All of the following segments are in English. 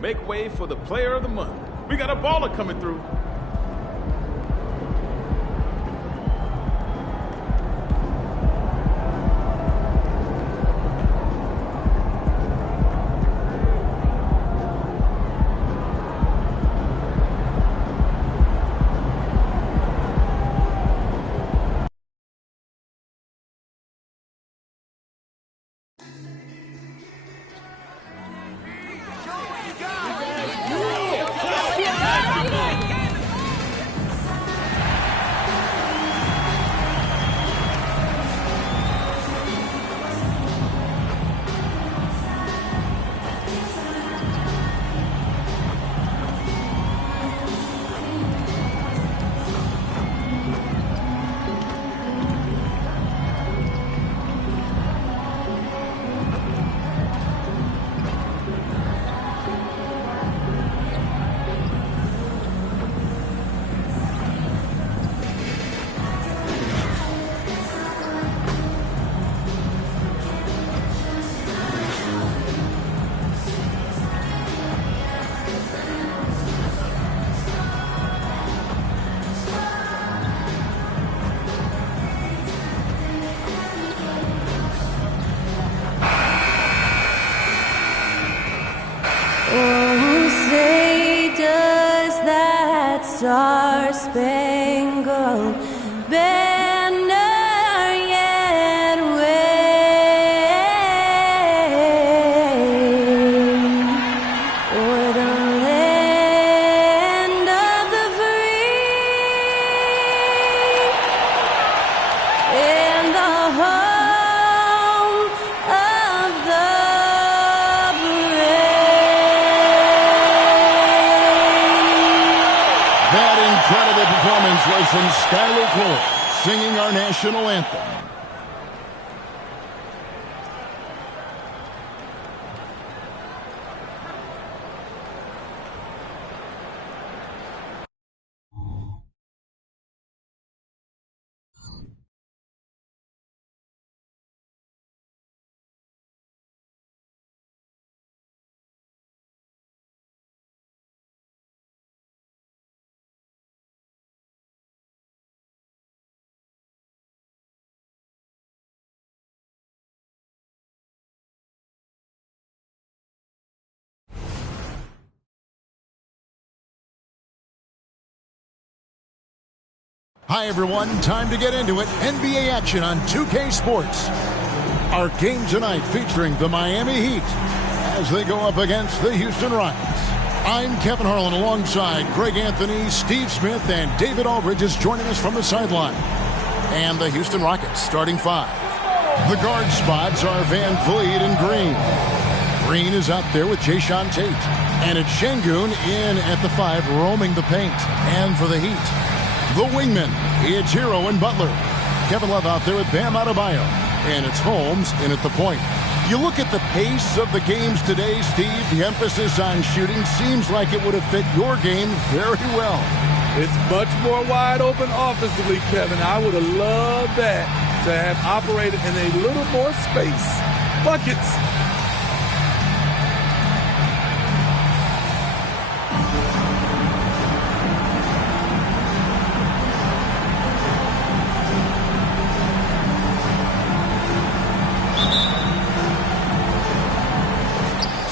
Make way for the player of the month. We got a baller coming through. Star-spangled banner yet wave o'er the land of the free and the home of the incredible performance was from Skylar Cole, singing our national anthem. Hi everyone, time to get into it. NBA action on 2K Sports. Our game tonight featuring the Miami Heat as they go up against the Houston Rockets. I'm Kevin Harlan alongside Greg Anthony, Steve Smith, and David Aldridge is joining us from the sideline. And the Houston Rockets starting five. The guard spots are Van Vliet and Green. Green is out there with Jayshawn Tate. And it's Şengün in at the five, roaming the paint. And for the Heat, the wingmen, it's Hero and Butler. Kevin Love out there with Bam Adebayo. And it's Holmes in at the point. You look at the pace of the games today, Steve, the emphasis on shooting seems like it would have fit your game very well. It's much more wide open offensively, Kevin. I would have loved that to have operated in a little more space. Buckets.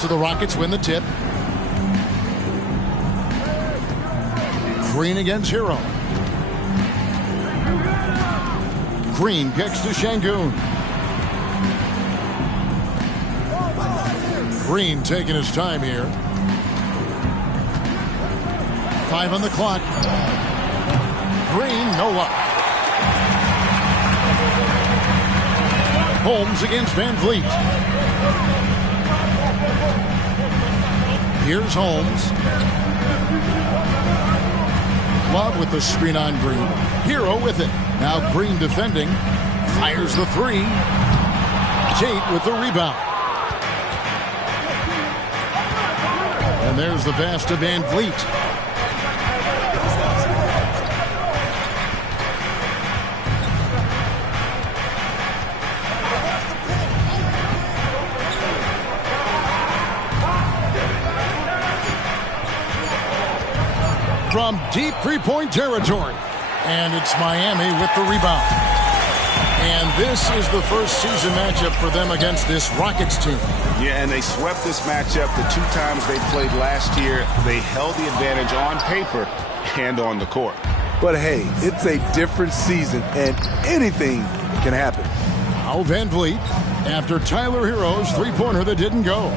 So the Rockets win the tip. Green against Hero. Green kicks to Şengün. Green taking his time here. 5 on the clock. Green, no luck. Holmes against Van Vliet. Here's Holmes. Love with the screen on Green. Hero with it. Now Green defending. Fires the three. Tate with the rebound. And there's the pass to Van Vliet. from deep three-point territory. And it's Miami with the rebound. And this is the first season matchup for them against this Rockets team. Yeah, and they swept this matchup the 2 times they played last year. They held the advantage on paper and on the court. But hey, it's a different season, and anything can happen. Now Van Vliet after Tyler Hero's three-pointer that didn't go.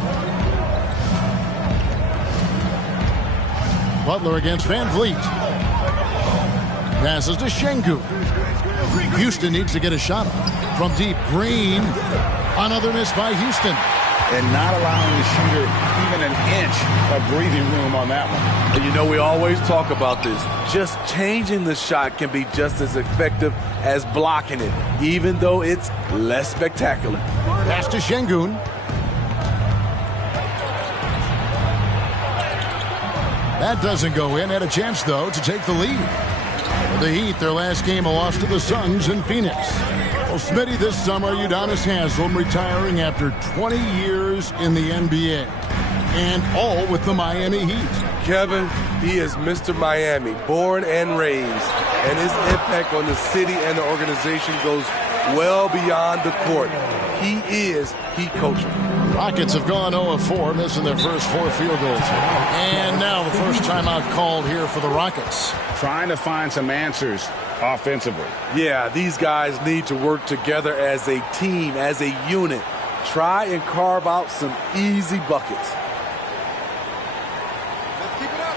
Butler against Van Vliet. Passes to Şengün. Houston needs to get a shot off. From deep, Green. Another miss by Houston. And not allowing the shooter even an inch of breathing room on that one. And you know, we always talk about this. Just changing the shot can be just as effective as blocking it, even though it's less spectacular. Pass to Şengün. That doesn't go in. Had a chance, though, to take the lead. For the Heat, their last game, a loss to the Suns in Phoenix. Well, Smitty, this summer, Udonis Haslem retiring after 20 years in the NBA. And all with the Miami Heat. Kevin, he is Mr. Miami, born and raised. And his impact on the city and the organization goes well beyond the court. He is Heat coaching. Rockets have gone 0-4, missing their first 4 field goals. And now the first timeout called here for the Rockets. Trying to find some answers offensively. Yeah, these guys need to work together as a team, as a unit. Try and carve out some easy buckets. Let's keep it up.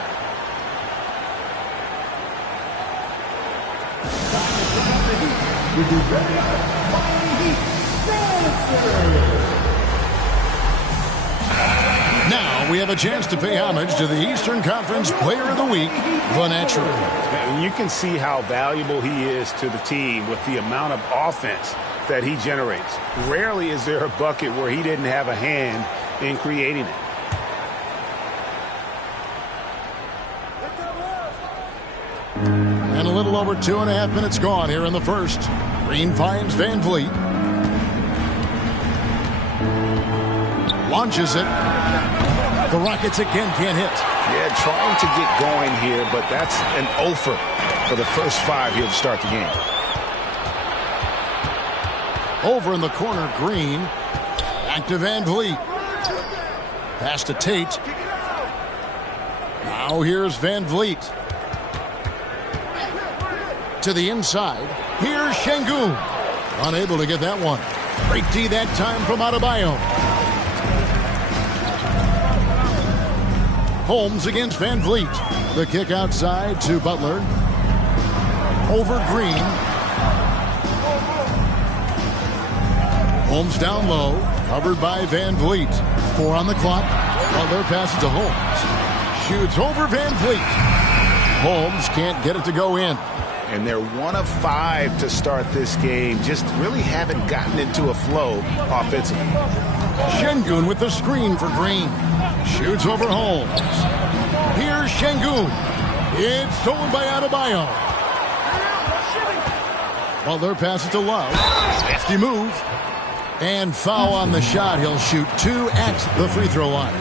Now we have a chance to pay homage to the Eastern Conference Player of the Week, the Natural. And you can see how valuable he is to the team with the amount of offense that he generates. Rarely is there a bucket where he didn't have a hand in creating it. And a little over 2.5 minutes gone here in the first. Green finds Van Vliet. Launches it. The Rockets again can't hit. Yeah, trying to get going here, but that's an offer for the first 5 here to start the game. Over in the corner, Green. Back to Van Vliet. Pass to Tate. Now here's Van Vliet. To the inside. Here's Şengün. Unable to get that one. Great D that time from Adebayo. Holmes against Van Vliet. The kick outside to Butler. Over Green. Holmes down low. Covered by Van Vliet. 4 on the clock. Butler passes to Holmes. Shoots over Van Vliet. Holmes can't get it to go in. And they're 1 of 5 to start this game. Just really haven't gotten into a flow offensively. Şengün with the screen for Green. Shoots over Holmes. Here's Şengün. It's stolen by Adebayo. Butler passes to Love. Hefty move. And foul on the shot. He'll shoot 2 at the free throw line.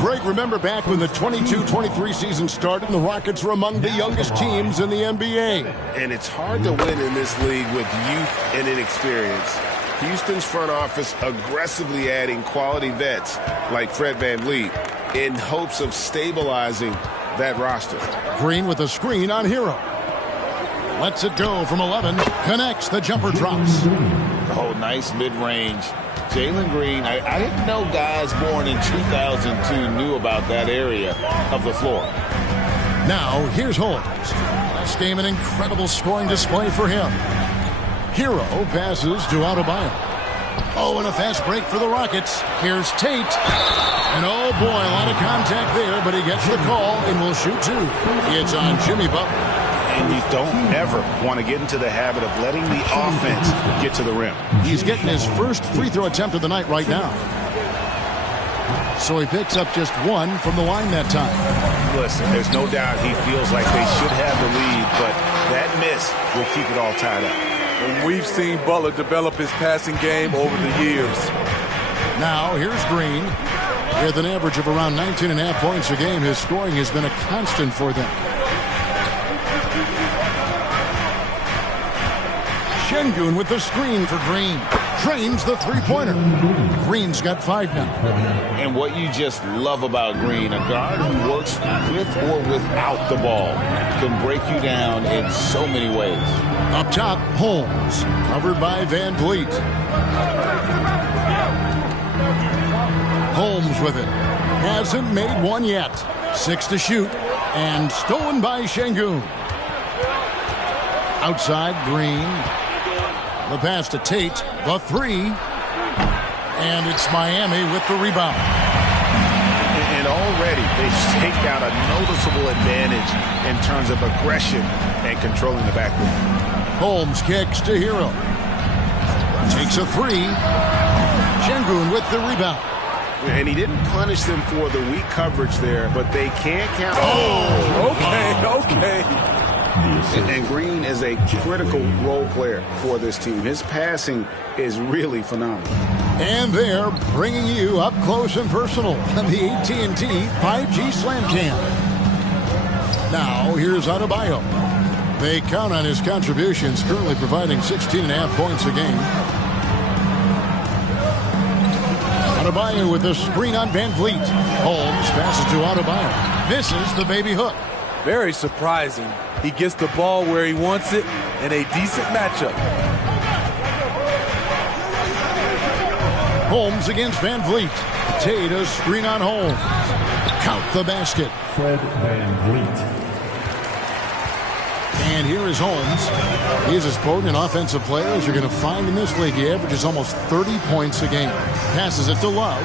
Greg, remember back when the 22-23 season started, the Rockets were among the youngest teams in the NBA. And it's hard to win in this league with youth and inexperience. Houston's front office aggressively adding quality vets like Fred VanVleet in hopes of stabilizing that roster. Green with a screen on Hero. Lets it go from 11. Connects. The jumper drops. Oh, nice mid-range. Jalen Green, I didn't know guys born in 2002 knew about that area of the floor. Now, here's Holmes. Last game, an incredible scoring display for him. Hero passes to Adebayo. Oh, and a fast break for the Rockets. Here's Tate. And oh boy, a lot of contact there, but he gets the call and will shoot 2. It's on Jimmy Butler. And you don't ever want to get into the habit of letting the offense get to the rim. He's getting his first free throw attempt of the night right now. So he picks up just 1 from the line that time. Listen, there's no doubt he feels like they should have the lead, but that miss will keep it all tied up. And we've seen Butler develop his passing game over the years. Now here's Green. With an average of around 19.5 points a game, his scoring has been a constant for them. Şengün with the screen for Green. Drains the three-pointer. Green's got 5 now. And what you just love about Green, a guard who works with or without the ball, can break you down in so many ways. Up top, Holmes, covered by Van Vliet. Holmes with it. Hasn't made one yet. 6 to shoot. And stolen by Şengün. Outside, Green. The pass to Tate. The 3. And it's Miami with the rebound. And already they've staked out a noticeable advantage in terms of aggression and controlling the backcourt. Holmes kicks to Hero. Takes a 3. Şengün with the rebound. And he didn't punish them for the weak coverage there, but they can't count. Okay. And Green is a critical role player for this team. His passing is really phenomenal. And they're bringing you up close and personal on the AT&T 5G Slam Cam. Now, here's Adebayo. They count on his contributions, currently providing 16.5 points a game. Adebayo with a screen on Van Vliet. Holmes passes to Adebayo. Misses the baby hook. Very surprising. He gets the ball where he wants it in a decent matchup. Holmes against Van Vliet. Tate a screen on Holmes. Count the basket. Fred Van Vliet. And here is Holmes. He is as potent an offensive player as you're going to find in this league. He averages almost 30 points a game. Passes it to Love.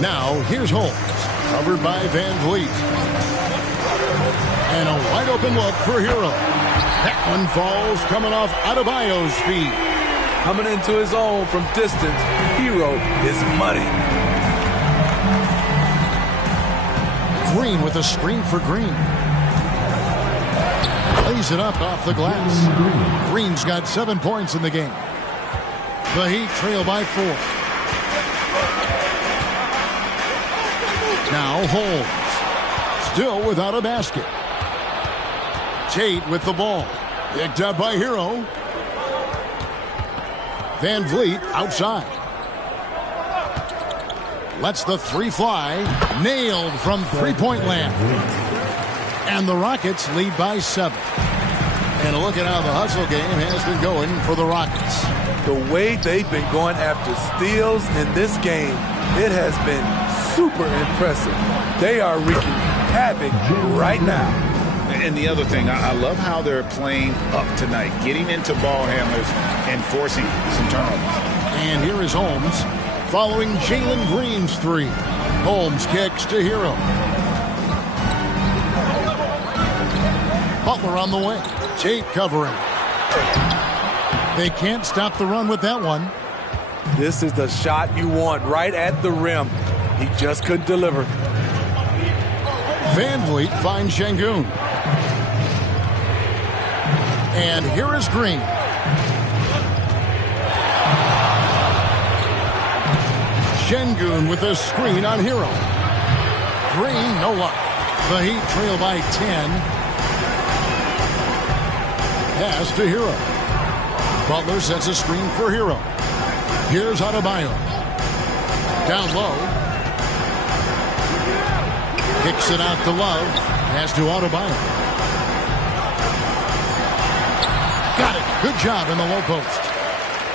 Now, here's Holmes. Covered by Van Vliet. And a wide open look for Hero. That one falls coming off Adebayo's feet. Coming into his own from distance, Hero is money. Green with a screen for Green. Lays it up off the glass. Green's got 7 points in the game. The Heat trail by 4. Now Holmes. Still without a basket. Tate with the ball. Picked up by Hero. Van Vliet outside. Lets the 3 fly. Nailed from three-point land. And the Rockets lead by 7. And a look at how the hustle game has been going for the Rockets. The way they've been going after steals in this game, it has been super impressive. They are wreaking havoc right now. And the other thing, I love how they're playing up tonight, getting into ball handlers and forcing some turnovers. And here is Holmes following Jalen Green's 3. Holmes kicks to Hero. Butler on the way. Tate covering. They can't stop the run with that one. This is the shot you want right at the rim. He just couldn't deliver. Van Vliet finds Şengün. And here is Green. Şengün with a screen on Hero. Green, no luck. The Heat trail by 10. Pass to Hero. Butler sets a screen for Hero. Here's Adebayo. Down low. Kicks it out to Love. Pass to Adebayo. Got it. Good job in the low post.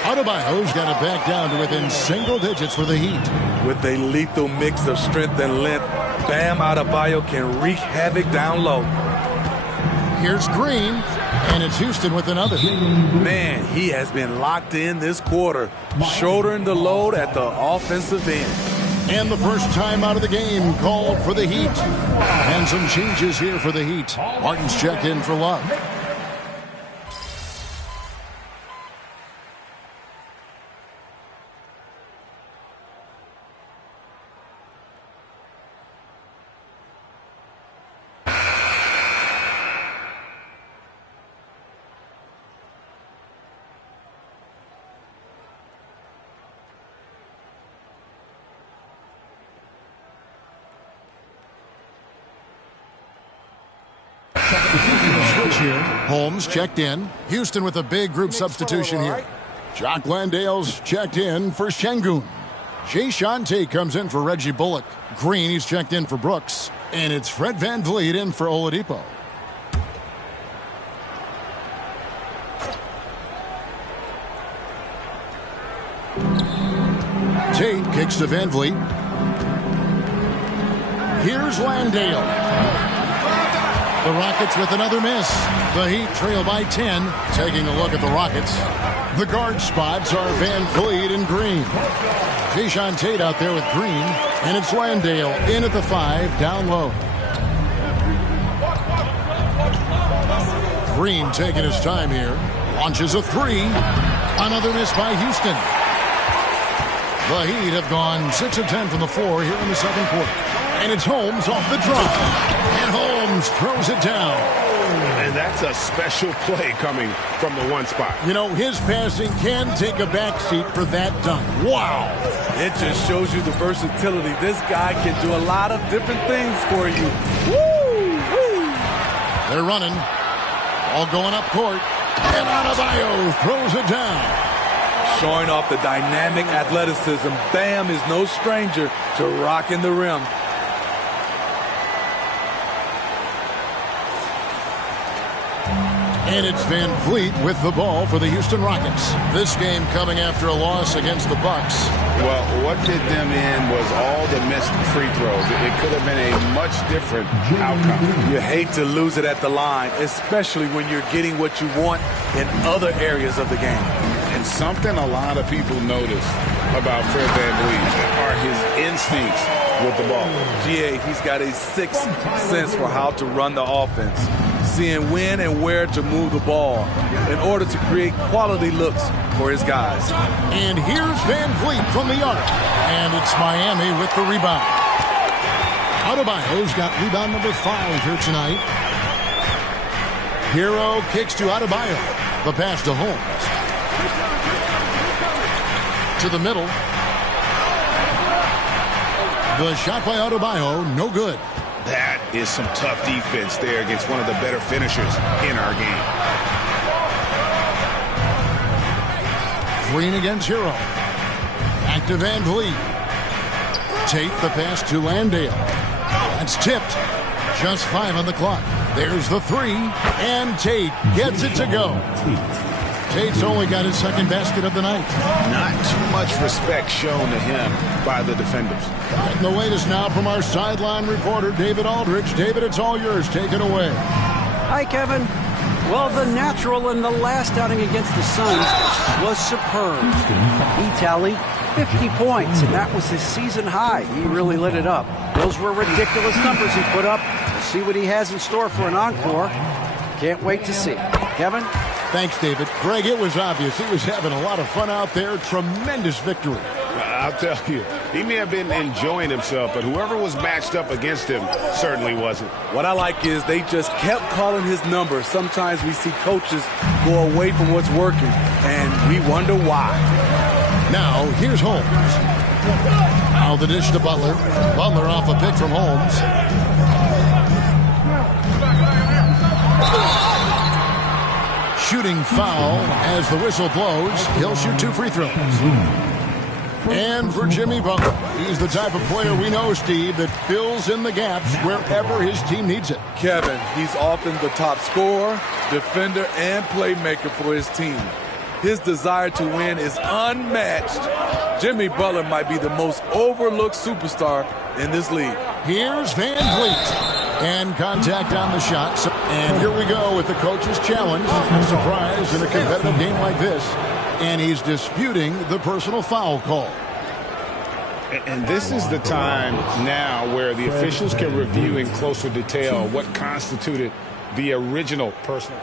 Adebayo's got it back down to within single digits for the Heat. With a lethal mix of strength and length, Bam Adebayo can wreak havoc down low. Here's Green, and it's Houston with another. Man, he has been locked in this quarter, shouldering the load at the offensive end. And the first time out of the game called for the Heat. And some changes here for the Heat. Martin's checked in for Love. switch here. Holmes checked in. Houston with a big group substitution here. Jock Landale's checked in for Şengün. Jayshawn Tate comes in for Reggie Bullock. Green, he's checked in for Brooks. And it's Fred VanVleet in for Oladipo. Tate kicks to VanVleet. Here's Landale. The Rockets with another miss. The Heat trail by 10. Taking a look at the Rockets. The guard spots are VanVleet and Green. Jayshawn Tate out there with Green. And it's Landale in at the 5, down low. Green taking his time here. Launches a 3. Another miss by Houston. The Heat have gone 6 of 10 from the floor here in the second quarter. And it's Holmes off the drop. And Holmes throws it down. And that's a special play coming from the one spot. You know, his passing can take a backseat for that dunk. Wow. It just shows you the versatility. This guy can do a lot of different things for you. Woo! Woo! They're running. All going up court. And Adebayo throws it down. Showing off the dynamic athleticism. Bam is no stranger to rocking the rim. And it's VanVleet with the ball for the Houston Rockets. This game coming after a loss against the Bucks. Well, what did them in was all the missed free throws. It could have been a much different outcome. You hate to lose it at the line, especially when you're getting what you want in other areas of the game. And something a lot of people notice about Fred VanVleet are his instincts with the ball. GA, he's got a sixth sense for how to run the offense, seeing when and where to move the ball in order to create quality looks for his guys. And here's VanVleet from the arc. And it's Miami with the rebound. Adebayo's got rebound number 5 here tonight. Hero kicks to Adebayo. The pass to Holmes. To the middle. The shot by Adebayo, no good. That is some tough defense there against one of the better finishers in our game. Green against Hero. Back to VanVleet. Tate the pass to Landale. That's tipped. Just 5 on the clock. There's the 3. And Tate gets it to go. Tate's only got his second basket of the night. Not too much respect shown to him by the defenders. And the latest now from our sideline reporter, David Aldridge. David, it's all yours. Take it away. Hi, Kevin. Well, the natural in the last outing against the Suns was superb. He tallied 50 points, and that was his season high. He really lit it up. Those were ridiculous numbers he put up. We'll see what he has in store for an encore. Can't wait to see. Kevin? Thanks, David. Greg, it was obvious. He was having a lot of fun out there. Tremendous victory. I'll tell you, he may have been enjoying himself, but whoever was matched up against him certainly wasn't. What I like is they just kept calling his number. Sometimes we see coaches go away from what's working, and we wonder why. Now, here's Holmes. Now the dish to Butler. Butler off a pick from Holmes. Shooting foul as the whistle blows. He'll shoot 2 free throws. And for Jimmy Butler, he's the type of player we know, Steve, that fills in the gaps wherever his team needs it. Kevin, he's often the top scorer, defender, and playmaker for his team. His desire to win is unmatched. Jimmy Butler might be the most overlooked superstar in this league. Here's VanVleet. And contact on the shot. And here we go with the coach's challenge. No surprise in a competitive game like this. And he's disputing the personal foul call. And this is the time now where the officials can review in closer detail what constituted the original personal.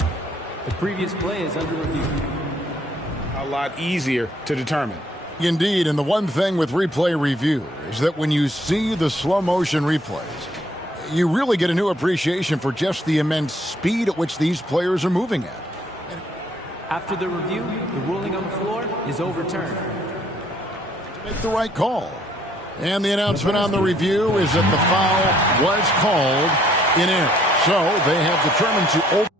The previous play is under review. A lot easier to determine. Indeed, and the one thing with replay review is that when you see the slow motion replays, you really get a new appreciation for just the immense speed at which these players are moving at. After the review, the ruling on the floor is overturned. Make the right call. And the announcement on the review is that the foul was called in error. So they have determined to open.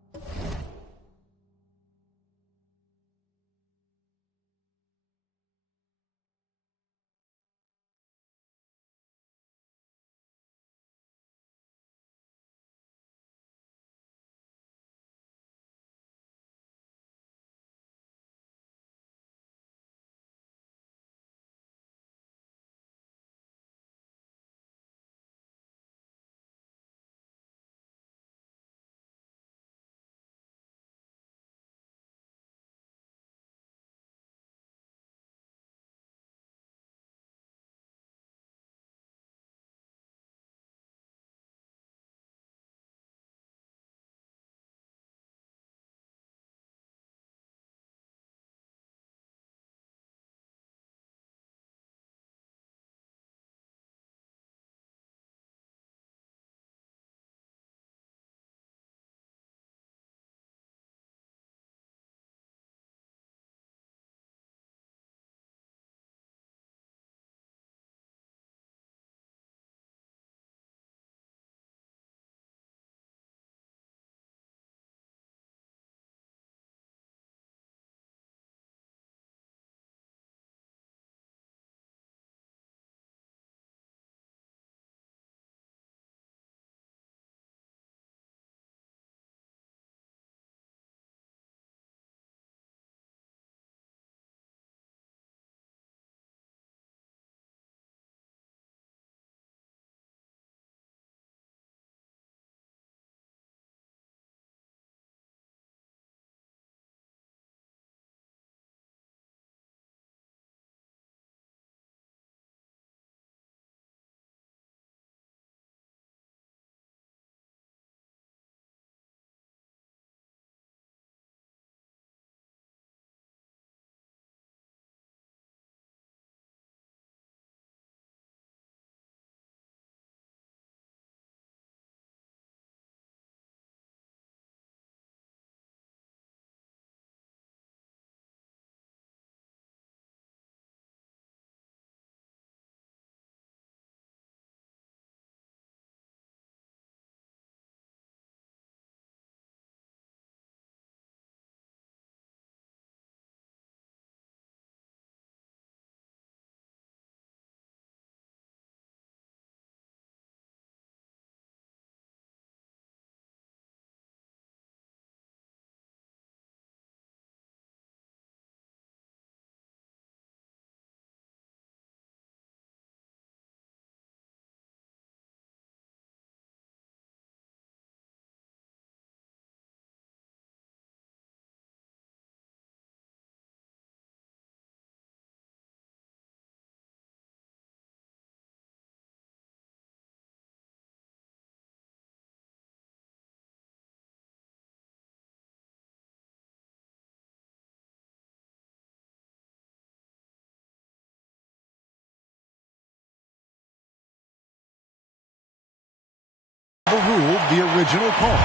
the original call.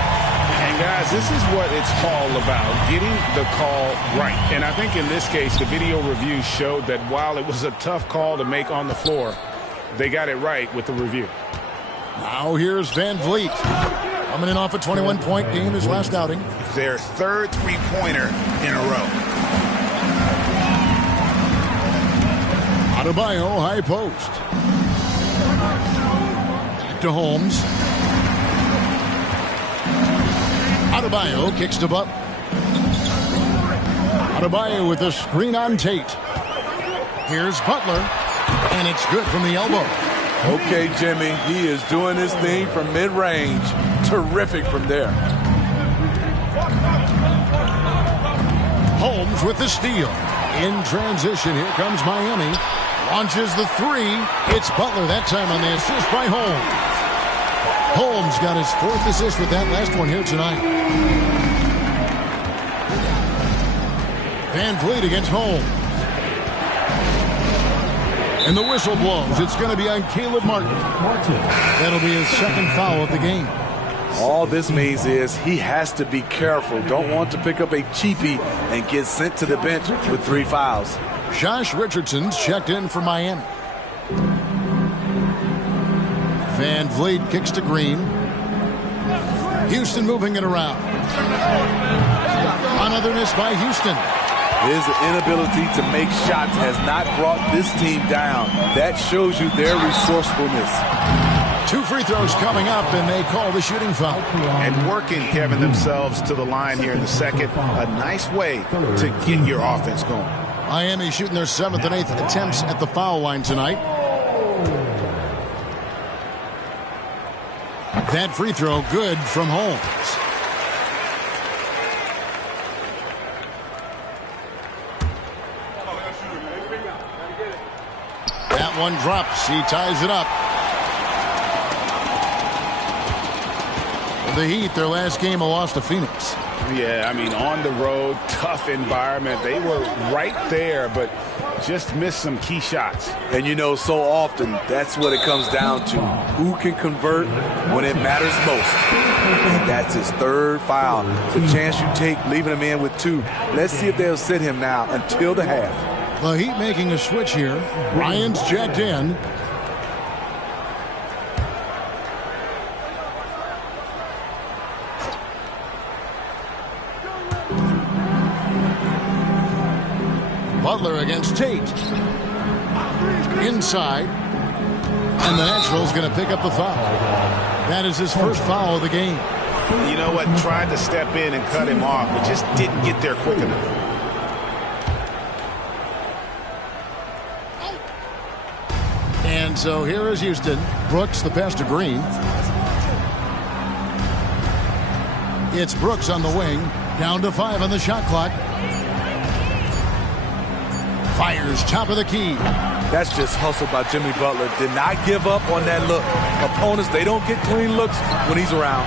And guys, this is what it's all about, getting the call right. And I think in this case, the video review showed that while it was a tough call to make on the floor, they got it right with the review. Now here's Van Vliet. Coming in off a 21-point game his last outing. Their third three-pointer in a row. Adebayo, high post. Back to Holmes. Adebayo kicks to Butler. Adebayo with a screen on Tate. Here's Butler, and it's good from the elbow. Okay, Jimmy, he is doing his thing from mid-range. Terrific from there. Holmes with the steal. In transition, here comes Miami. Launches the three. It's Butler that time on the assist by Holmes. Holmes got his fourth assist with that last one here tonight. Van Vliet against Holmes. And the whistle blows. It's going to be on Caleb Martin. That'll be his second foul of the game. All this means is he has to be careful. Don't want to pick up a cheapie and get sent to the bench with 3 fouls. Josh Richardson's checked in for Miami. Van Vliet kicks to Green. Houston moving it around. Another miss by Houston. His inability to make shots has not brought this team down. That shows you their resourcefulness. 2 free throws coming up, and they call the shooting foul. And working, Kevin, themselves to the line here in the second. A nice way to get your offense going. Miami shooting their 7th and 8th attempts at the foul line tonight. That free throw good from Holmes. That one drops. He ties it up. The Heat, their last game, a loss to Phoenix. Yeah, I mean, on the road, tough environment. They were right there, but just missed some key shots. And you know, so often, that's what it comes down to. Who can convert when it matters most? And that's his 3rd foul. The chance you take, leaving him in with 2. Let's see if they'll sit him now until the half. The Heat making a switch here. Ryan's checked in. Butler against Tate. Inside. And the Natural's going to pick up the foul. That is his first foul of the game. You know what? Tried to step in and cut him off, but just didn't get there quick enough. And so here is Houston. Brooks, the pass to Green. It's Brooks on the wing. Down to 5 on the shot clock. Fires top of the key. That's just hustle by Jimmy Butler. Did not give up on that look. Opponents, they don't get clean looks when he's around.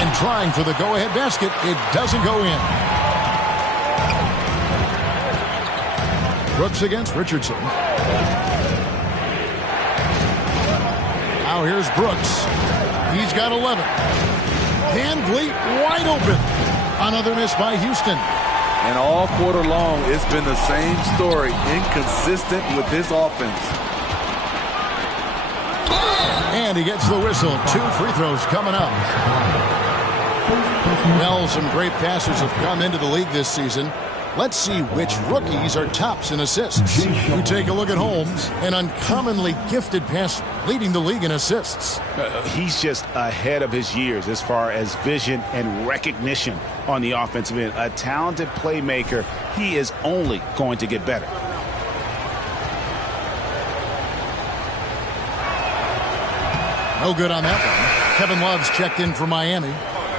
And trying for the go-ahead basket. It doesn't go in. Brooks against Richardson. Now here's Brooks. He's got 11. Van Vliet wide open. Another miss by Houston. And all quarter long, it's been the same story. Inconsistent with his offense. And he gets the whistle. 2 free throws coming up. Well, some great passers have come into the league this season. Let's see which rookies are tops in assists. We take a look at Holmes, an uncommonly gifted passer, leading the league in assists. He's just ahead of his years as far as vision and recognition on the offensive end. A talented playmaker. He is only going to get better. No good on that one. Kevin Love's checked in for Miami.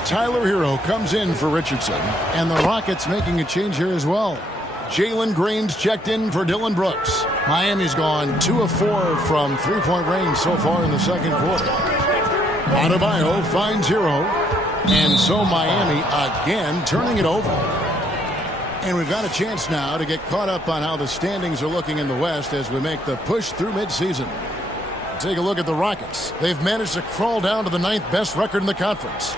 Tyler Hero comes in for Richardson. And the Rockets making a change here as well. Jalen Green's checked in for Dylan Brooks. Miami's gone 2 of 4 from 3-point range so far in the second quarter. Adebayo finds Hero. And so Miami again turning it over. And we've got a chance now to get caught up on how the standings are looking in the West as we make the push through midseason. Take a look at the Rockets. They've managed to crawl down to the 9th best record in the conference.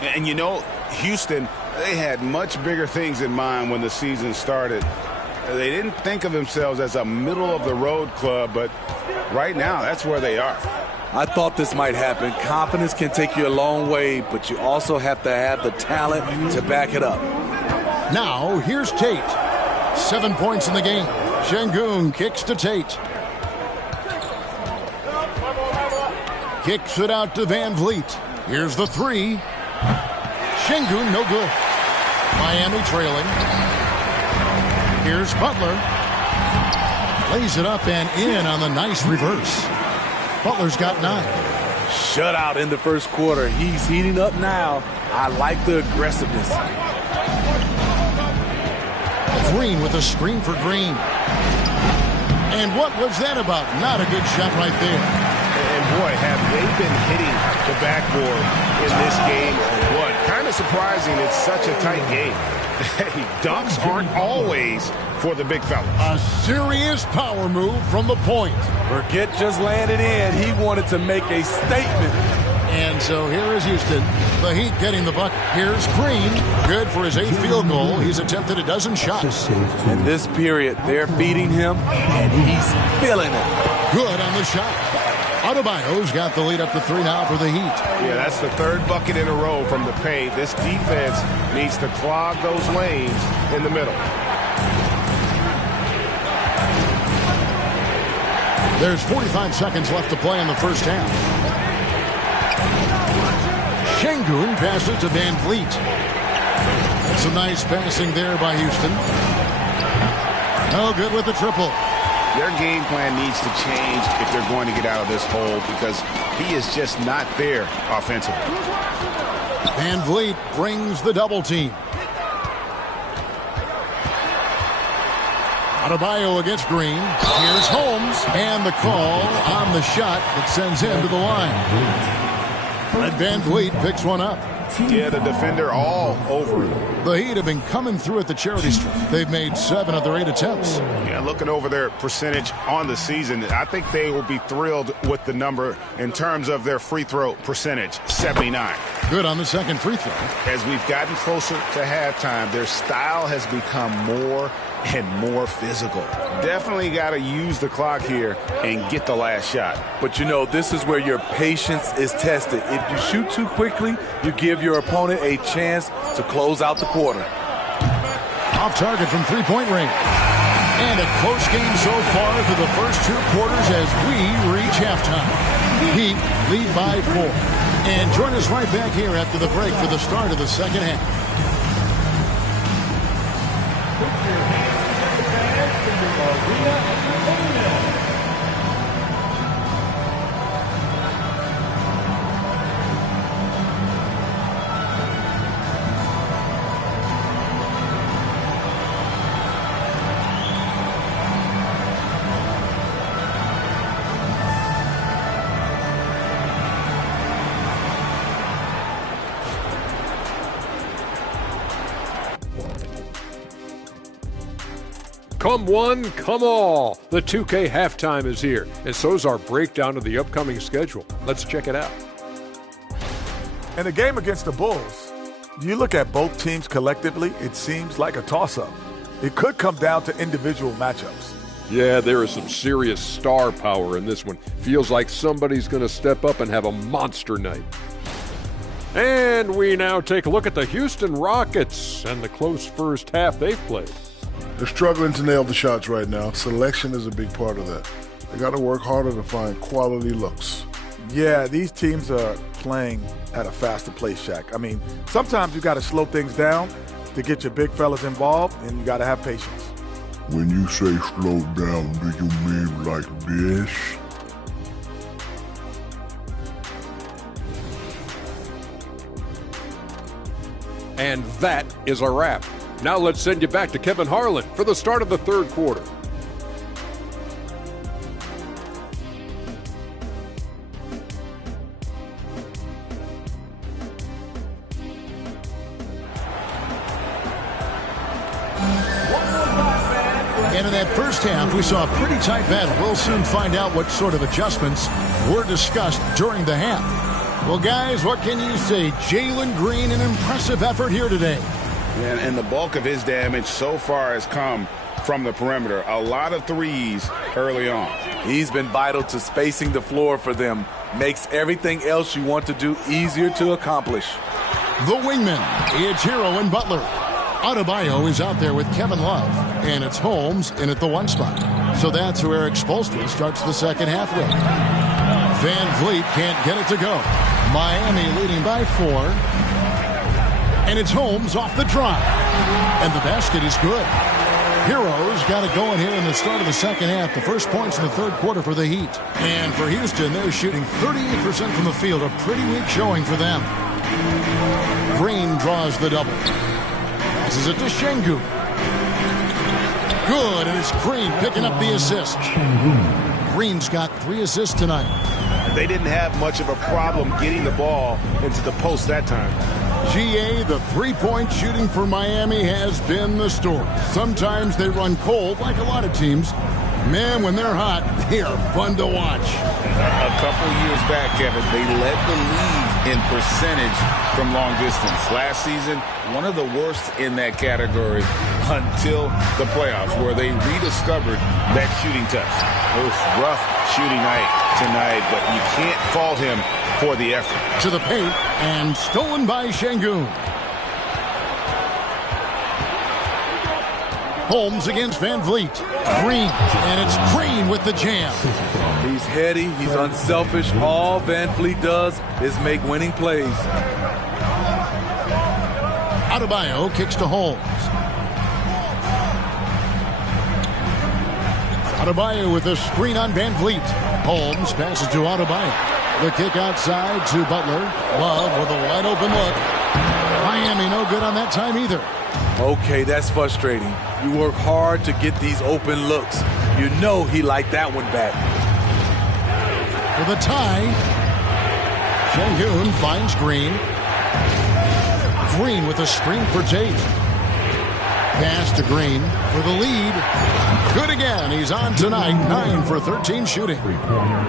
And you know, Houston, they had much bigger things in mind when the season started. They didn't think of themselves as a middle-of-the-road club, but right now, that's where they are. I thought this might happen. Confidence can take you a long way, but you also have to have the talent to back it up. Now, here's Tate. 7 points in the game. Şengün kicks to Tate. Kicks it out to Van Vliet. Here's the three. Şengün, no good. Miami trailing. Here's Butler. Lays it up and in on the nice reverse. Butler's got 9. Shutout in the first quarter. He's heating up now. I like the aggressiveness. Green with a screen for Green. And what was that about? Not a good shot right there. And boy, have they been hitting the backboard in this game or what? Kind of surprising it's such a tight game. Hey, dunks aren't always for the big fella. A serious power move from the point. Forget just landed in. He wanted to make a statement. And so here is Houston. The Heat getting the bucket. Here's Green. Good for his 8th field goal. He's attempted a dozen shots. In this period, they're feeding him, and he's feeling it. Good on the shot. Adebayo's got the lead up to 3 now for the Heat. Yeah, that's the 3rd bucket in a row from the paint. This defense needs to clog those lanes in the middle. There's 45 seconds left to play in the first half. Şengün passes to Van Vliet. That's a nice passing there by Houston. No good with the triple. Their game plan needs to change if they're going to get out of this hole because he is just not there offensively. Van Vliet brings the double team. Adebayo against Green. Here's Holmes. And the call on the shot that sends him to the line. And Van Vliet picks one up. Yeah, the defender all over him. The Heat have been coming through at the charity stripe. They've made 7 of their 8 attempts. Yeah, looking over their percentage on the season, I think they will be thrilled with the number in terms of their free throw percentage, 79. Good on the second free throw. As we've gotten closer to halftime, their style has become more and more physical. Definitely got to use the clock here and get the last shot. But you know, this is where your patience is tested. If you shoot too quickly, you give your opponent a chance to close out the quarter. Off target from three-point range. And a close game so far for the first 2 quarters as we reach halftime. Heat lead by 4. And join us right back here after the break for the start of the second half. Come one, come all. The 2K halftime is here, and so's our breakdown of the upcoming schedule. Let's check it out. In the game against the Bulls, you look at both teams collectively, it seems like a toss-up. It could come down to individual matchups. Yeah, there is some serious star power in this one. Feels like somebody's going to step up and have a monster night. And we now take a look at the Houston Rockets and the close first half they've played. They're struggling to nail the shots right now. Selection is a big part of that. They got to work harder to find quality looks. Yeah, these teams are playing at a faster pace, Shaq. I mean, sometimes you got to slow things down to get your big fellas involved, and you got to have patience. When you say slow down, do you mean like this? And that is a wrap. Now let's send you back to Kevin Harlan for the start of the third quarter. And in that first half, we saw a pretty tight battle. We'll soon find out what sort of adjustments were discussed during the half. Well, guys, what can you say? Jalen Green, an impressive effort here today. And the bulk of his damage so far has come from the perimeter. A lot of threes early on. He's been vital to spacing the floor for them. Makes everything else you want to do easier to accomplish. The wingman, it's Hero and Butler. Adebayo is out there with Kevin Love, and it's Holmes in at the 1 spot. So that's who Eric Spoelstra starts the second half with. Van Vliet can't get it to go. Miami leading by 4. And it's Holmes off the drive. And the basket is good. Heroes got it going here in the start of the second half. The first points in the third quarter for the Heat. And for Houston, they're shooting 38% from the field. A pretty weak showing for them. Green draws the double. Passes it to Şengün. Good, and it's Green picking up the assist. Green's got 3 assists tonight. They didn't have much of a problem getting the ball into the post that time. GA, the three-point shooting for Miami has been the story. Sometimes they run cold, like a lot of teams. Man, when they're hot, they are fun to watch. A couple years back, Kevin, they led the league in percentage from long distance. Last season, one of the worst in that category until the playoffs, where they rediscovered that shooting touch. It was rough shooting night tonight, but you can't fault him for the effort. To the paint, and stolen by Şengün. Holmes against Van Vliet. Green, and it's Green with the jam. He's heady, he's unselfish. All Van Vliet does is make winning plays. Adebayo kicks to Holmes. Adebayo with a screen on Van Vliet. Holmes passes to Adebayo. The kick outside to Butler. Love with a wide open look. Miami no good on that time either. Okay, that's frustrating. You work hard to get these open looks. You know he liked that one back. For the tie, Şengün finds Green. Green with a screen for Tate. Pass to Green for the lead. Good again. He's on tonight. 9 for 13 shooting.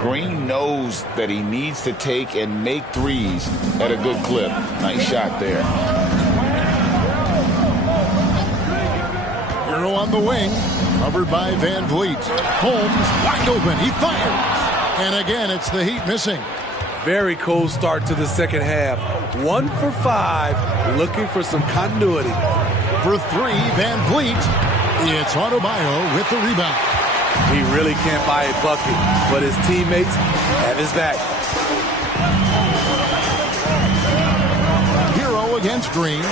Green knows that he needs to take and make threes at a good clip. Nice shot there. Hero on the wing. Covered by Van Vliet. Holmes wide open. He fires. And again, it's the Heat missing. Very cold start to the second half. 1 for 5. Looking for some continuity. For 3, Van Vliet. It's Adebayo with the rebound. He really can't buy a bucket, but his teammates have his back. Hero against Green.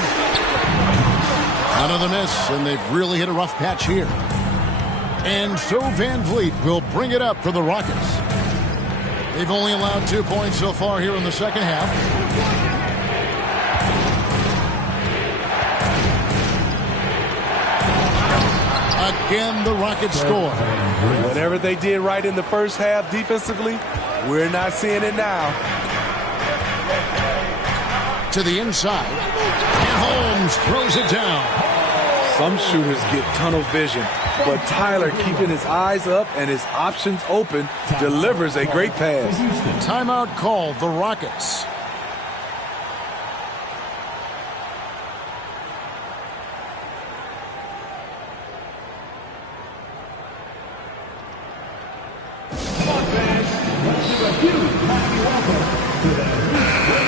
Another miss, and they've really hit a rough patch here. And so Van Vliet will bring it up for the Rockets. They've only allowed 2 points so far here in the second half. Again, the Rockets score. Whatever they did right in the first half defensively, we're not seeing it now. To the inside. And Holmes throws it down. Some shooters get tunnel vision, but Tyler, keeping his eyes up and his options open, delivers a great pass. Timeout called, the Rockets.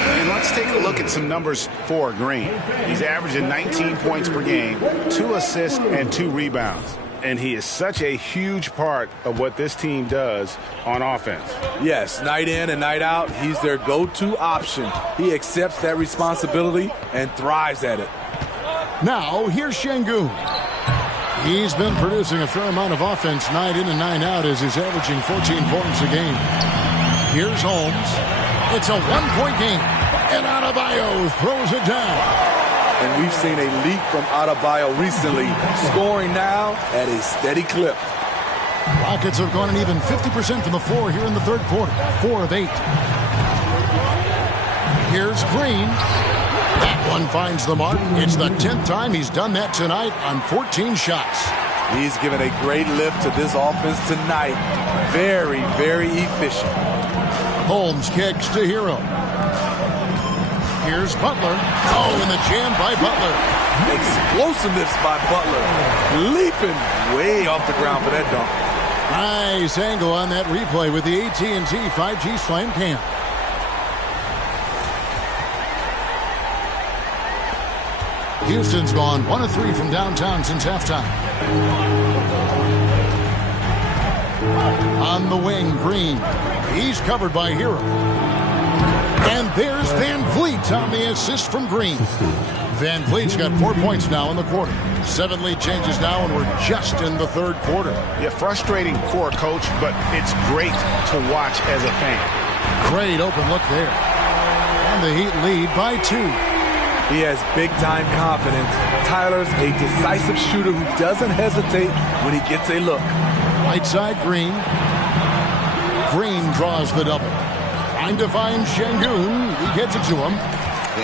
And let's take a look at some numbers for Green. He's averaging 19 points per game, 2 assists, and 2 rebounds. And he is such a huge part of what this team does on offense. Yes, night in and night out, he's their go-to option. He accepts that responsibility and thrives at it. Now, here's Şengün. He's been producing a fair amount of offense night in and night out as he's averaging 14 points a game. Here's Holmes. It's a one-point game. And Adebayo throws it down. And we've seen a leap from Adebayo recently, scoring now at a steady clip. Rockets have gone an even 50% from the floor here in the third quarter. 4 of 8. Here's Green. That one finds the mark. It's the 10th time he's done that tonight on 14 shots. He's given a great lift to this offense tonight. Very, very efficient. Holmes kicks to Hero. Here's Butler. Oh, and the jam by Butler. Explosiveness by Butler. Leaping way off the ground for that dunk. Nice angle on that replay with the AT&T 5G Slam Cam. Houston's gone 1 of 3 from downtown since halftime. On the wing, Green. He's covered by Hero. And there's Van Vliet on the assist from Green. Van Vliet's got 4 points now in the quarter. 7 lead changes now, and we're just in the third quarter. Yeah, frustrating for a coach, but it's great to watch as a fan. Great open look there. And the Heat lead by 2. He has big-time confidence. Tyler's a decisive shooter who doesn't hesitate when he gets a look. Right side, Green. Green draws the double. Trying to find Şengün. He gets it to him.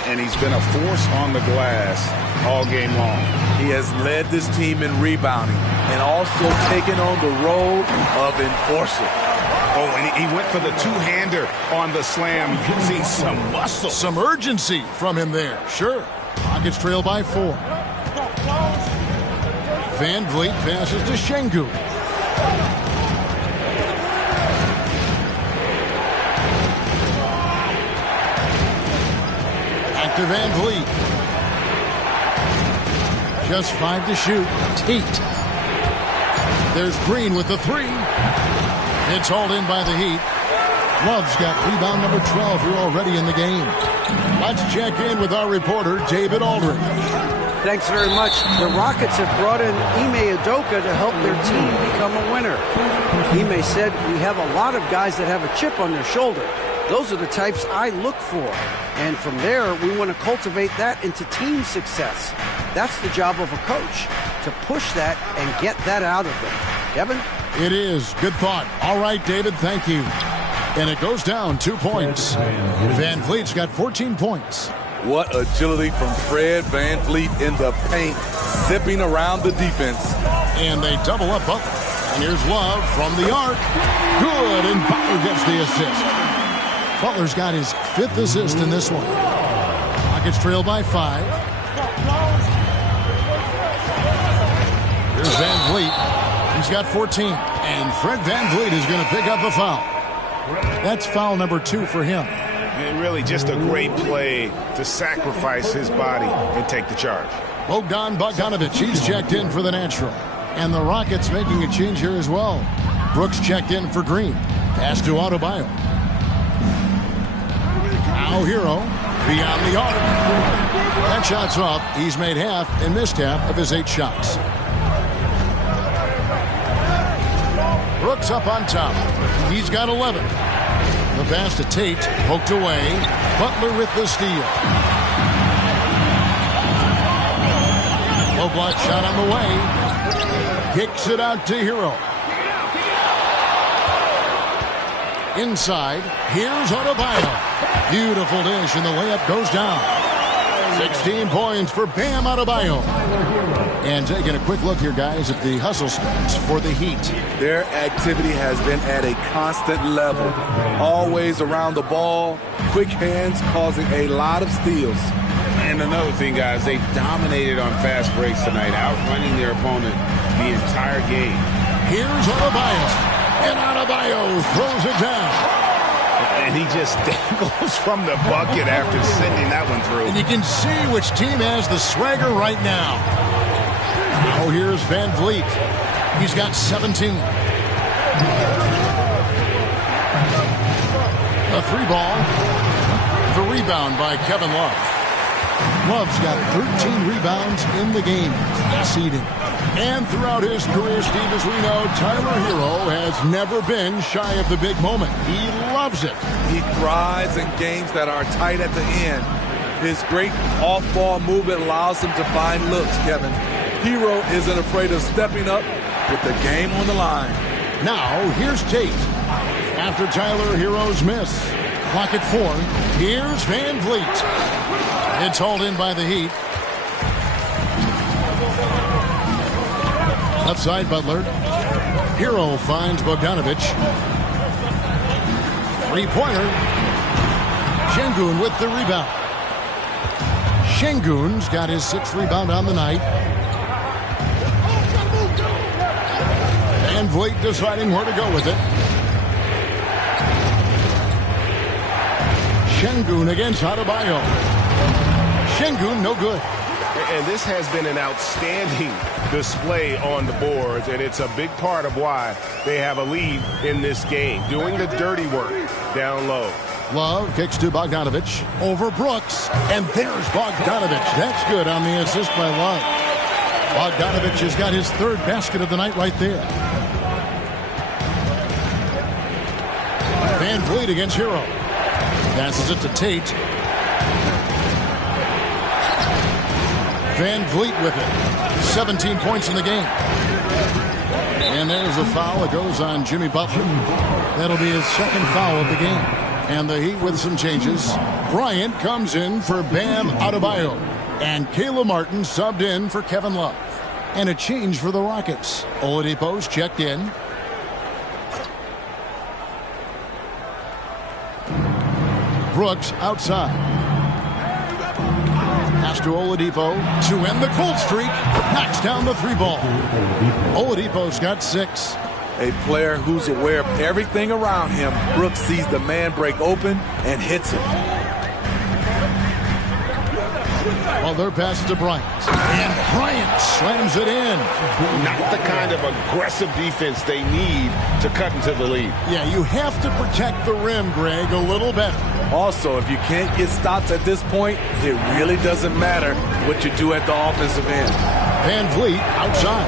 And he's been a force on the glass all game long. He has led this team in rebounding and also taken on the role of enforcer. Oh, and he went for the two-hander on the slam. You can see some muscle. Some urgency from him there. Sure. Rockets trail by 4. Van Vliet passes to Şengün. Back to Van Vliet. Just 5 to shoot. Tate. There's Green with the 3. It's hauled in by the Heat. Love's got rebound number 12 here already in the game. Let's check in with our reporter, David Aldridge. Thanks very much. The Rockets have brought in Ime Udoka to help their team become a winner. Ime said, "We have a lot of guys that have a chip on their shoulder. Those are the types I look for. And from there, we want to cultivate that into team success. That's the job of a coach, to push that and get that out of them." Kevin? It is. Good thought. All right, David, thank you. And it goes down 2 points. Van Vliet's got 14 points. What agility from Fred Van Vliet in the paint, zipping around the defense. And they double up Butler. And here's Love from the arc. Good, and Butler gets the assist. Butler's got his 5th assist in this one. Rockets trail by 5. Here's Van Vliet. He's got 14. And Fred Van Vliet is going to pick up a foul. That's foul number 2 for him. And really just a great play to sacrifice his body and take the charge. Bogdan Bogdanović, he's checked in for the natural. And the Rockets making a change here as well. Brooks checked in for Green. Pass to Adebayo. Now Hero beyond the arc. That shot's up. He's made half and missed half of his 8 shots. Brooks up on top. He's got 11. The pass to Tate, poked away. Butler with the steal. Low block shot on the way. Kicks it out to Hero. Inside, here's Adebayo. Beautiful dish, and the layup goes down. 16 points for Bam Adebayo. And taking a quick look here, guys, at the hustle stats for the Heat. Their activity has been at a constant level. Always around the ball, quick hands causing a lot of steals. And another thing, guys, they dominated on fast breaks tonight, outrunning their opponent the entire game. Here's Adebayo. And Adebayo throws it down. And he just dangles from the bucket after sending that one through. And you can see which team has the swagger right now. Now here's Van Vliet. He's got 17. A 3 ball. The rebound by Kevin Love. Love's got 13 rebounds in the game. Seeding. And throughout his career, Steve, as we know, Tyler Hero has never been shy of the big moment. He loves it. He thrives in games that are tight at the end. His great off-ball movement allows him to find looks, Kevin. Hero isn't afraid of stepping up with the game on the line. Now, here's Tate. After Tyler Hero's miss. Clock at 4. Here's Van Vliet. It's hauled in by the Heat. Outside Butler. Hero finds Bogdanovich. Three-pointer. Şengün with the rebound. Şengün's got his 6th rebound on the night. Van Vliet deciding where to go with it. Şengün against Adebayo. Şengün, no good. And this has been an outstanding display on the boards, and it's a big part of why they have a lead in this game, doing the dirty work down low. Love kicks to Bogdanovich over Brooks, and there's Bogdanovich. That's good on the assist by Love. Bogdanovich has got his 3rd basket of the night right there. Van Vliet against Hero. Passes it to Tate. Van Vliet with it. 17 points in the game. And there's a foul. It goes on Jimmy Butler. That'll be his 2nd foul of the game. And the Heat with some changes. Bryant comes in for Bam Adebayo. And Caleb Martin subbed in for Kevin Love. And a change for the Rockets. Oladipo's checked in. Brooks outside. Pass to Oladipo to end the cold streak. Knocks down the 3-ball. Oladipo's got 6. A player who's aware of everything around him. Brooks sees the man break open and hits him. Butler passes to Bryant. And Bryant slams it in. Not the kind of aggressive defense they need to cut into the lead. Yeah, you have to protect the rim, Greg, a little better. Also, if you can't get stops at this point, it really doesn't matter what you do at the offensive end. Van Vliet outside.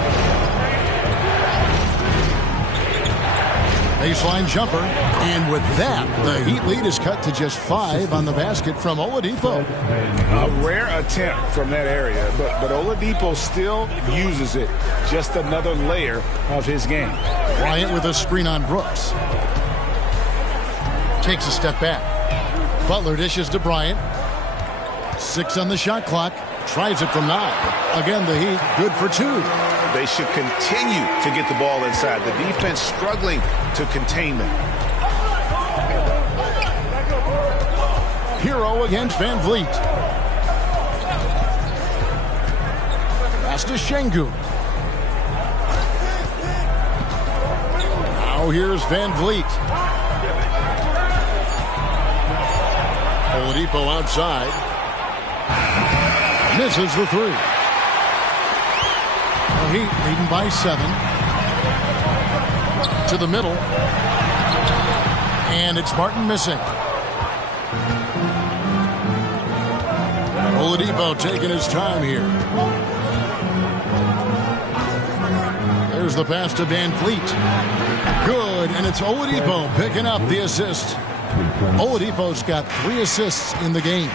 Baseline jumper. And with that, the Heat lead is cut to just 5 on the basket from Oladipo. A rare attempt from that area, but Oladipo still uses it. Just another layer of his game. Bryant with a screen on Brooks. Takes a step back. Butler dishes to Bryant. 6 on the shot clock. Tries it from 9. Again, the Heat good for 2. They should continue to get the ball inside. The defense struggling to contain them. Hero against Van Vliet. Pass to Şengün. Now here's Van Vliet. Oladipo outside. Misses the 3. The Heat leading by 7. To the middle. And it's Martin missing. Oladipo taking his time here. There's the pass to Van Vliet. Good, and it's Oladipo picking up the assist. Oladipo's got 3 assists in the game.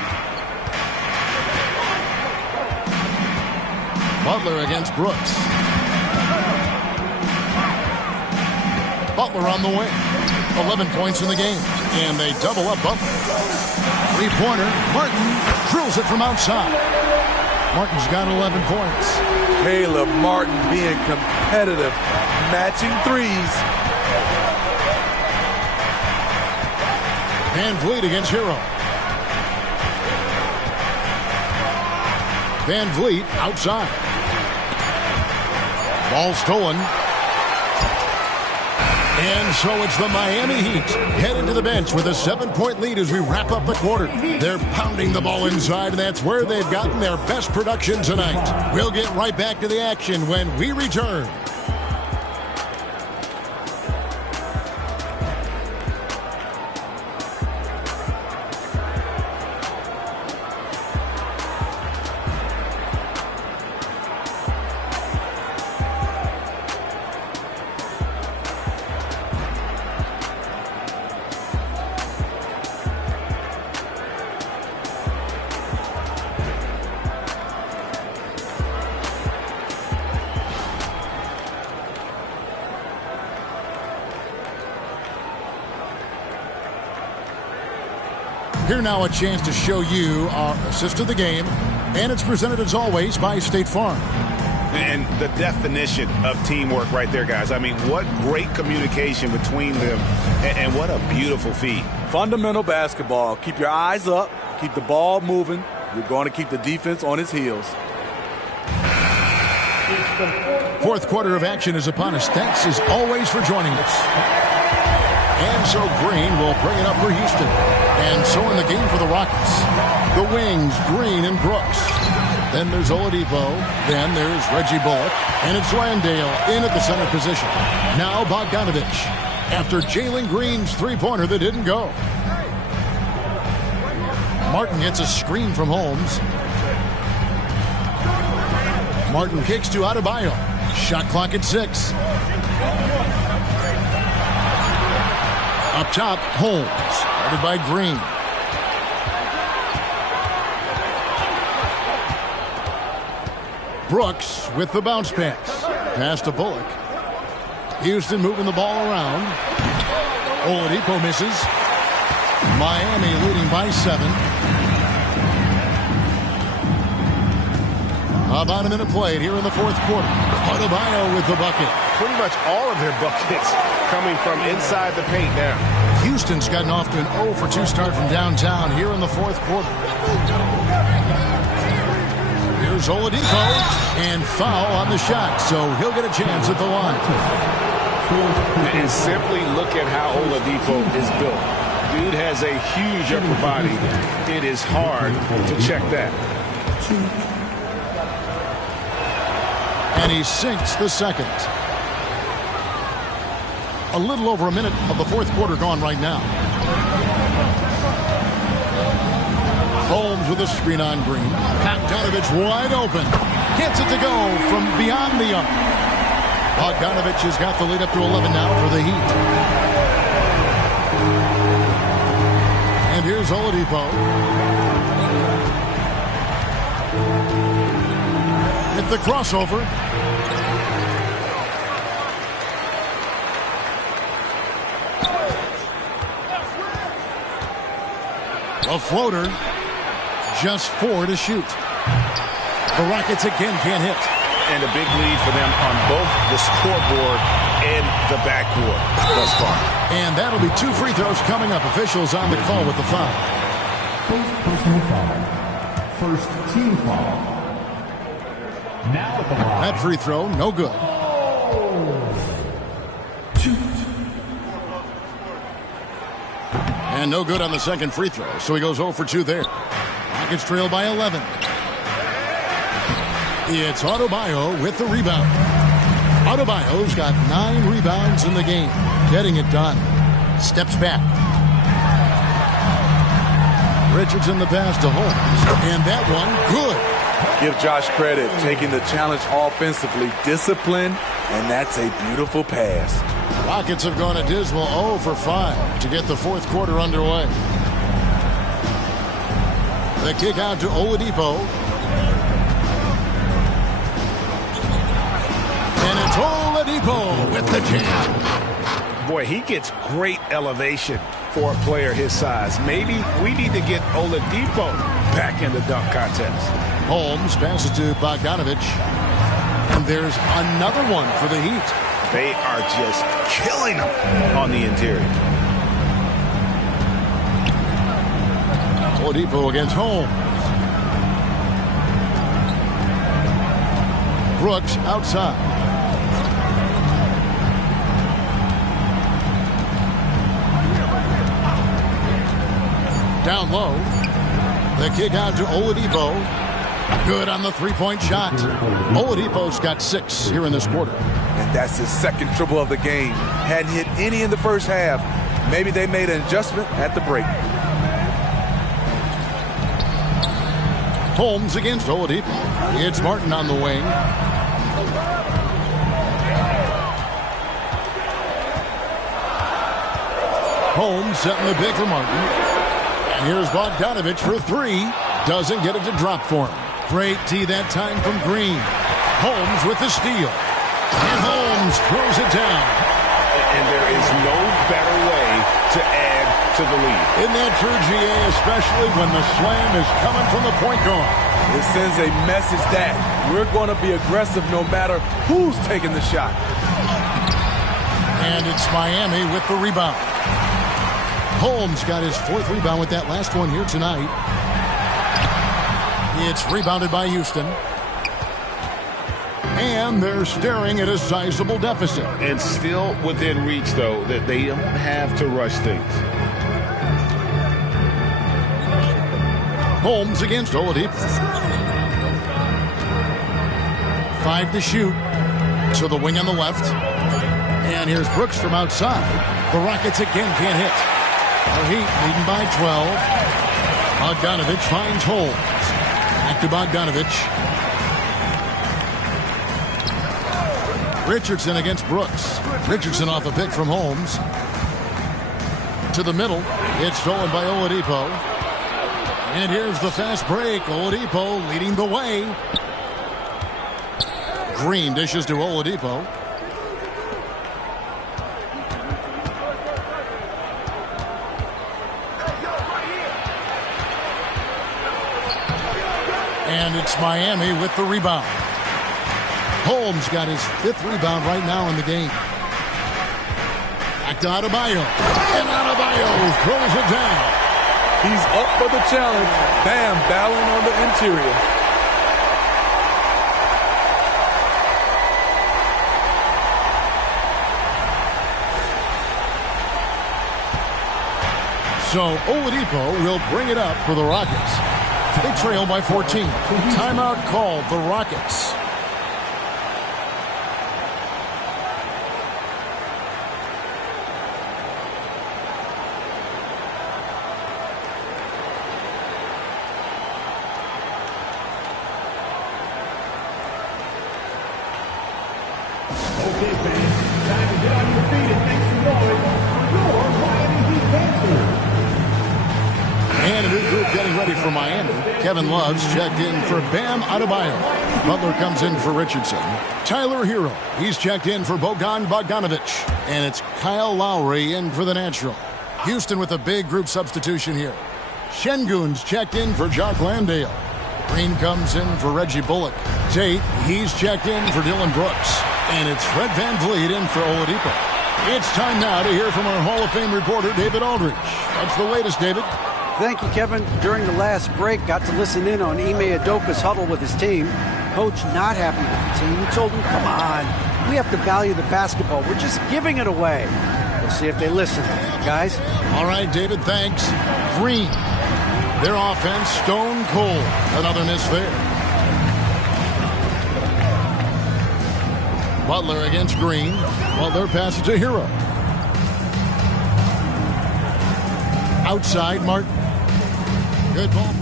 Butler against Brooks. Butler on the wing. 11 points in the game. And they double up Butler. 3-pointer. Martin drills it from outside. Martin's got 11 points. Caleb Martin being competitive, matching threes. Van Vliet against Hero. Van Vliet outside. Ball stolen. And so it's the Miami Heat headed to the bench with a 7-point lead as we wrap up the quarter. They're pounding the ball inside, and that's where they've gotten their best production tonight. We'll get right back to the action when we return. Here now a chance to show you our assist of the game, and it's presented as always by State Farm. And the definition of teamwork right there, guys. I mean, what great communication between them, and what a beautiful feed. Fundamental basketball. Keep your eyes up. Keep the ball moving. You're going to keep the defense on its heels. Fourth quarter of action is upon us. Thanks as always for joining us. And so Green will bring it up for Houston. And so in the game for the Rockets, the wings, Green and Brooks. Then there's Oladipo. Then there's Reggie Bullock. And it's Landale in at the center position. Now Bogdanovich. After Jalen Green's three-pointer that didn't go. Martin gets a screen from Holmes. Martin kicks to Adebayo. Shot clock at 6. Up top, Holmes. Guarded by Green. Brooks with the bounce pass. Pass to Bullock. Houston moving the ball around. Oladipo misses. Miami leading by 7. About a minute played here in the fourth quarter. Adebayo with the bucket. Pretty much all of their buckets coming from inside the paint now. Houston's gotten off to an 0 for 2 start from downtown here in the fourth quarter. Here's Oladipo, and foul on the shot, so he'll get a chance at the line. And simply look at how Oladipo is built. Dude has a huge upper body. It is hard to check that. And he sinks the second. A little over a minute of the fourth quarter gone right now. Holmes with a screen on Green. Bogdanovich wide open. Gets it to go from beyond the arc. Bogdanovich has got the lead up to 11 now for the Heat. And here's Oladipo. Hit the crossover. A floater. Just 4 to shoot. The Rockets again can't hit. And a big lead for them on both the scoreboard and the backboard thus far. And that'll be 2 free throws coming up. Officials on the call with the foul. First personal foul. First team foul. Now at the line. That free throw, no good. And no good on the second free throw, so he goes 0 for 2 there. Rockets trail by 11. It's Adebayo with the rebound. Adebayo's got 9 rebounds in the game. Getting it done. Steps back. Richardson the pass to Holmes. And that one, good. Give Josh credit, taking the challenge offensively, discipline, and that's a beautiful pass. Rockets have gone a dismal 0 for 5 to get the fourth quarter underway. The kick out to Oladipo. And it's Oladipo with the jam. Boy, he gets great elevation for a player his size. Maybe we need to get Oladipo back in the dunk contest. Holmes passes to Bogdanovich. And there's another one for the Heat. They are just killing them on the interior. Oladipo against Holmes. Brooks outside. Down low. The kick out to Oladipo. Good on the three-point shot. Oladipo's got 6 here in this quarter. And that's his second triple of the game. Hadn't hit any in the first half. Maybe they made an adjustment at the break. Holmes against Oladipo. It's Martin on the wing. Holmes setting the pick for Martin. And here's Bogdanovich for 3. Doesn't get it to drop for him. Great D that time from Green. Holmes with the steal. And Holmes throws it down. And there is no better way to add to the lead. Isn't that true, GA, especially when the slam is coming from the point guard? It sends a message that we're going to be aggressive no matter who's taking the shot. And it's Miami with the rebound. Holmes got his 4th rebound with that last one here tonight. It's rebounded by Houston. And they're staring at a sizable deficit. And still within reach, though, that they don't have to rush things. Holmes against Oladipo. 5 to shoot. To the wing on the left. And here's Brooks from outside. The Rockets again can't hit. The Heat leading by 12. Bogdanovich finds Holmes. Back to Bogdanovich. Richardson against Brooks. Richardson off a pick from Holmes. To the middle. It's stolen by Oladipo. And here's the fast break. Oladipo leading the way. Green dishes to Oladipo. And it's Miami with the rebound. Holmes got his 5th rebound right now in the game. Back to Adebayo. And Adebayo throws it down. He's up for the challenge. Bam, battling on the interior. So Oladipo will bring it up for the Rockets. They trail by 14. Timeout called the Rockets. Okay, fans, time to get on your feet and make some noise for your Miami Heat dancers. And a new group getting ready for Miami. Kevin Love's checked in for Bam Adebayo. Butler comes in for Richardson. Tyler Hero, he's checked in for Bogdanovich. And it's Kyle Lowry in for the natural. Houston with a big group substitution here. Şengün's checked in for Jock Landale. Green comes in for Reggie Bullock. Tate, he's checked in for Dylan Brooks. And it's Fred VanVleet in for Oladipo. It's time now to hear from our Hall of Fame reporter, David Aldridge. What's the latest, David? Thank you, Kevin. During the last break, got to listen in on Ime Udoka's huddle with his team. Coach not happy with the team. He told him, come on, we have to value the basketball. We're just giving it away. We'll see if they listen. Guys? All right, David, thanks. Green. Their offense, stone cold. Another miss there. Butler against Green. Butler passes to Hero. Outside, Martin. Good ball.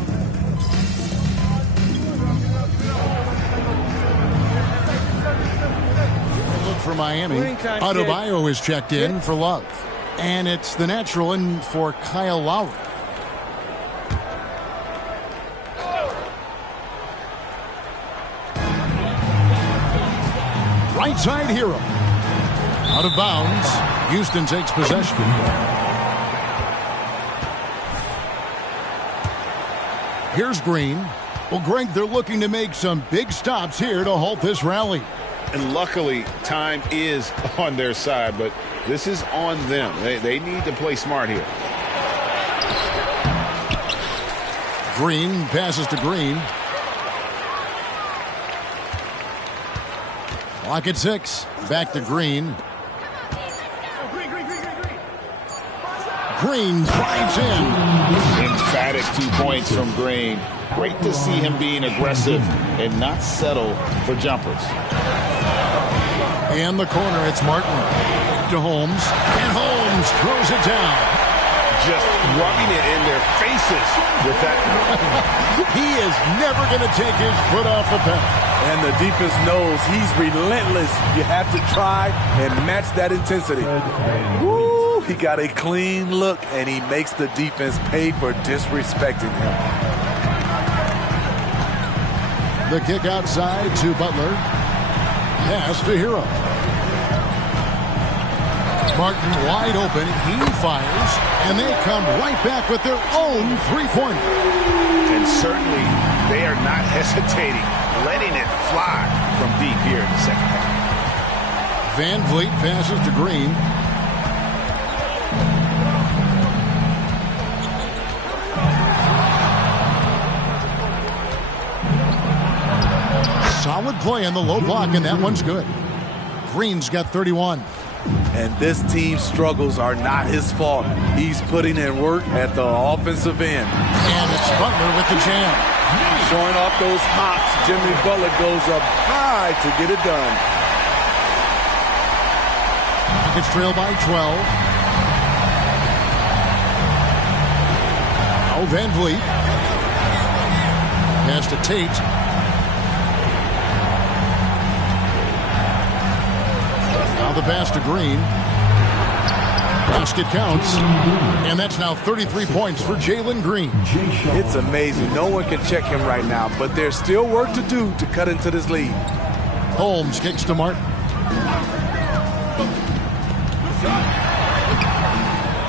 Look for Miami. Adebayo is checked in for Love. And it's the natural in for Kyle Lowry. Right side, Hero. Out of bounds. Houston takes possession. Here's Green. Well, Greg, they're looking to make some big stops here to halt this rally. And luckily, time is on their side, but this is on them. They need to play smart here. Green passes to Green. Clock at 6. Back to Green. Green drives in. Emphatic 2 points from Green. Great to see him being aggressive and not settle for jumpers. In the corner, it's Martin. To Holmes. And Holmes throws it down. Just rubbing it in their faces with that. He is never going to take his foot off the pedal. And the defense knows he's relentless. You have to try and match that intensity. Woo, he got a clean look, and he makes the defense pay for disrespecting him. The kick outside to Butler. Pass to Hero. Martin wide open. He fires, and they come right back with their own three-pointer. And certainly they are not hesitating, letting it fly from deep here in the second half. Van Vliet passes to Green. Solid play in the low block, and that one's good. Green's got 31. And this team's struggles are not his fault. He's putting in work at the offensive end. And it's Butler with the jam. Showing off those hops, Jimmy Butler goes up high to get it done. Rockets trail by 12. Now Van Vliet. Pass to Tate. Now the pass to Green. Basket counts. And that's now 33 points for Jalen Green. It's amazing. No one can check him right now, but there's still work to do to cut into this lead. Holmes kicks to Martin.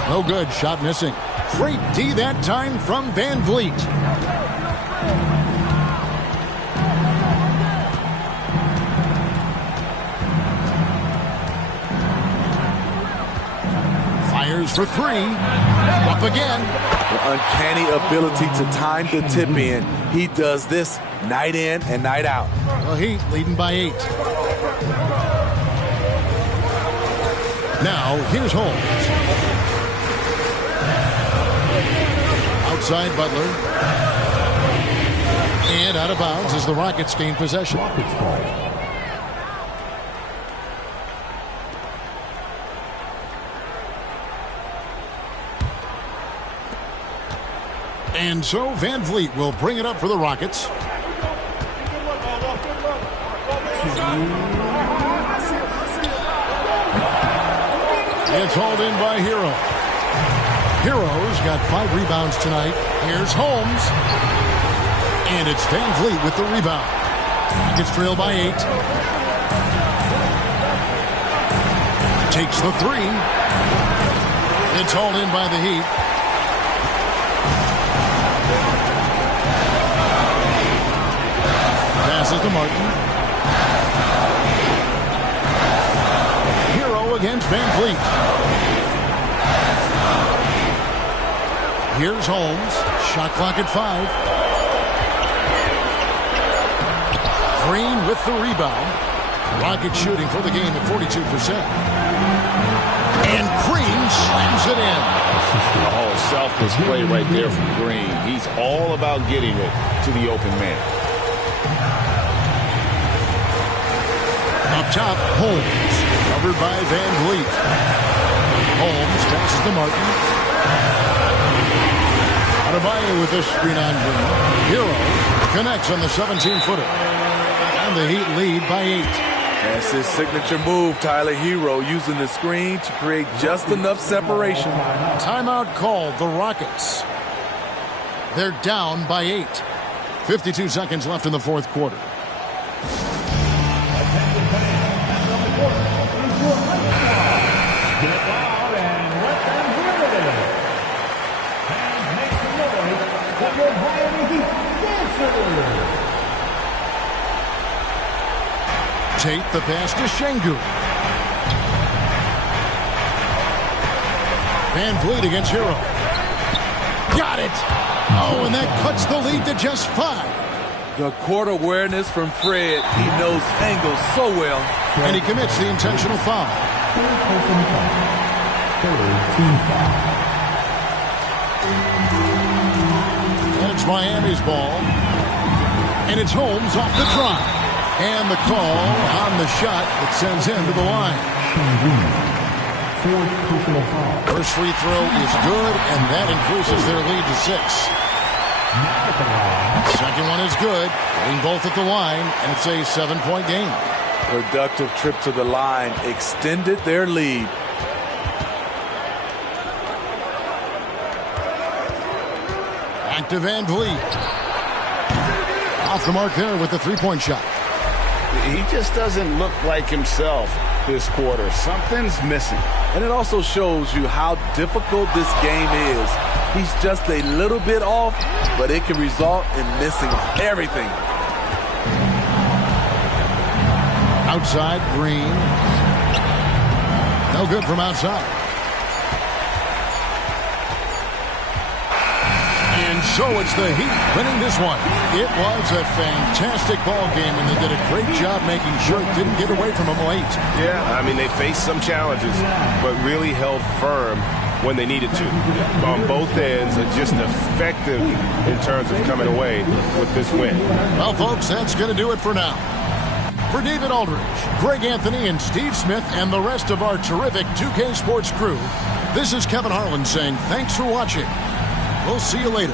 No good. Shot missing. Great D that time from Van Vliet. Fires for three. Up again. The uncanny ability to time the tip in. He does this night in and night out. The Heat leading by 8. Now here's Holmes. Outside Butler. And out of bounds as the Rockets gain possession. And so Van Vliet will bring it up for the Rockets. It's hauled in by Hero. Hero's got 5 rebounds tonight. Here's Holmes. And it's Van Vliet with the rebound. Rockets trail by 8. Takes the 3. It's hauled in by the Heat. Passes to Martin. Hero against Van Vliet. Here's Holmes. Shot clock at 5. Green with the rebound. Rockets shooting for the game at 42%. And Green slams it in. Oh, selfless play right there from Green. He's all about getting it to the open man. Up top, Holmes. Covered by Van Vliet. Holmes passes to Martin. Adebayo with the screen on Green. Hero connects on the 17-footer. And the Heat lead by 8. That's his signature move, Tyler. Hero using the screen to create just enough separation. Timeout called, the Rockets. They're down by 8. 52 seconds left in the fourth quarter. Tate the pass to Şengün. Van Vliet against Hero. Got it. Oh, and that cuts the lead to just 5. The court awareness from Fred. He knows angles so well. And he commits the intentional foul. And it's Miami's ball. And it's Holmes off the drive. And the call on the shot that sends him to the line. First free throw is good, and that increases their lead to 6. Second one is good. Getting both at the line, and it's a 7-point game. Productive trip to the line extended their lead. Back to Van Vliet. Off the mark there with the three-point shot. He just doesn't look like himself. this quarter. Something's missing. And it also shows you how difficult this game is. He's just a little bit off, but it can result in missing everything. Outside, Green. No good from outside. And so it's the Heat winning this one. It was a fantastic ball game, and they did a great job making sure it didn't get away from them late. Yeah, I mean, they faced some challenges, but really held firm when they needed to. On both ends, are just effective in terms of coming away with this win. Well, folks, that's going to do it for now. For David Aldridge, Greg Anthony, and Steve Smith, and the rest of our terrific 2K Sports crew, this is Kevin Harlan saying thanks for watching. We'll see you later.